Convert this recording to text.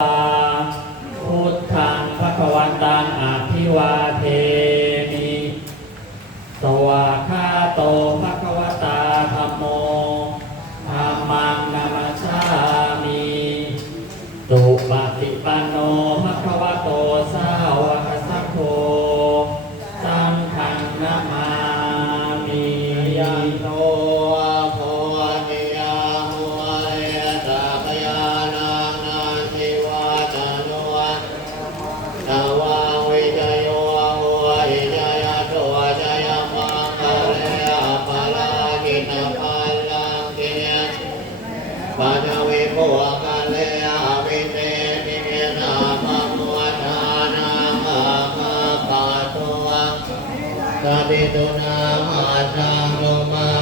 พุทธังภควตังอภิวาเทมิสวากขาโตภควตาธัมโมธัมมังนัมสสามิสุปฏิปันโนภควโตสาวกสังโฆสังฆังนามามิยันโตโพธิยาหุยตาคยานานาทิวาตาโนนาวาวิจโยหุยจยโตจยมังคะเลปะลากิตาปัลลังกิยปัจวิโภคะเลวิเตติเมนาภมุทานาภาคาปะตุวังสติตุนามาจังโลมา